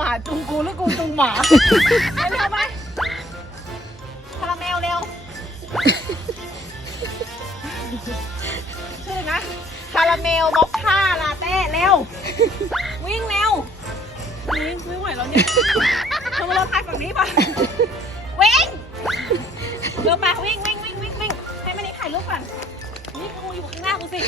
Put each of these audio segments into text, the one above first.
มาจุงกูหรือกูจุงหมาไปเร็วไปคาราเมลเร็วชื่อนะคาราเมลมอคค่าลาเต้เร็ว วิ่งเร็ววิ่งไม่ไหวแล้วเนี่ยเธอมาเราพายฝั่งนี้ป่ะวิ่งเร็วไปวิ่งวิ่งวิ่งวิ่งวิ่งให้มันนี่ถ่ายรูปก่อนนี่กูอยู่ข้างหน้ากูสิ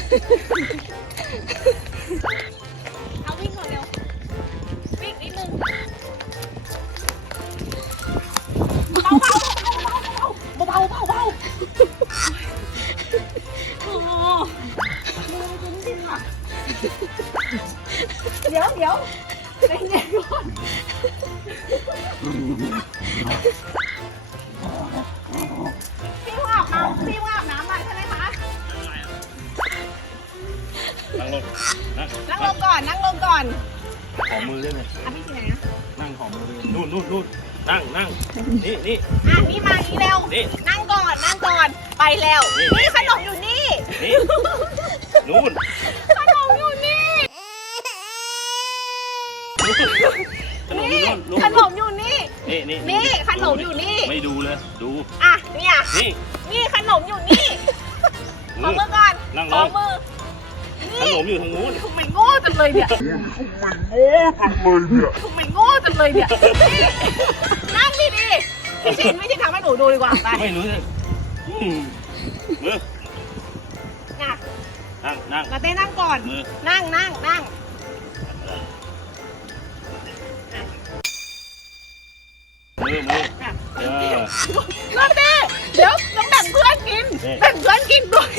เดี๋ยวเดี๋ยวใจเย็นก่อนพี่ว่าอาบน้ำพี่ว่าอาบน้ำมาใช่ไหมคะนั่งลงนั่งนั่งลงก่อนนั่งลงก่อนขอมือได้ไหมอะพี่ที่ไหนนะนั่งขอมือเลยนู่นนู่นนู่นนั่งนั่งนี่นี่อะนี่มานี่เร็วนี่นั่งก่อนนั่งก่อนไปแล้วนี่นี่ขนมอยู่นี่นี่นู่นขนมอยู่นี่ ขนมนี่อยู่นู่นขนมอยู่นี่ นี่นี่นี่ขนมอยู่นี่ ไม่ดูเลย ดูอะเนี่ยนี่นี่ขนมอยู่นี่ขอมือก่อนนั่งขลองมือขนมอยู่ทางนู้น ทำไมโง่จังเลยเนี่ยทำไมโง่จังเลยเนี่ยนี่นั่งดีดีๆพี่ชินพี่ชินทำให้หนูดูดีกว่าไปไม่รู้เลยอืมมือน่ะนั่งนั่งลาเต้นั่งก่อนมือนั่งนั่งนั่ง มือมืออะเออลาเต้เดี๋ยวต้องแบ่งเพื่อนกินนี่แบ่งเพื่อนกินด้วย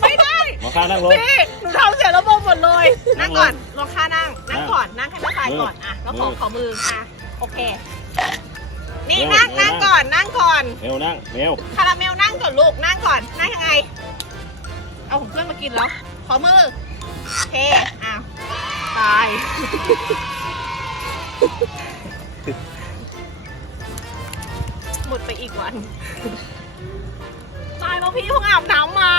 ไม่ได้หมอข้านั่งลง พี่หนูทำเสียระบบหมดเลย นั่งก่อนลองค่านั่ง นั่งก่อน นั่งให้แม่ตายก่อนอะแล้วขอมือขอมืออะโอเค นี่เร็วนั่งเร็ว นั่งนั่งก่อน นั่งก่อนเมลนั่งเมลคาราเมลนั่งก่อนลูก นั่งก่อน นั่งยังไง เอาของเพื่อนมากินแล้ว ขอมือโอเคอ้าวตาย ตายแล้วพี่เพิ่งอาบน้ำมา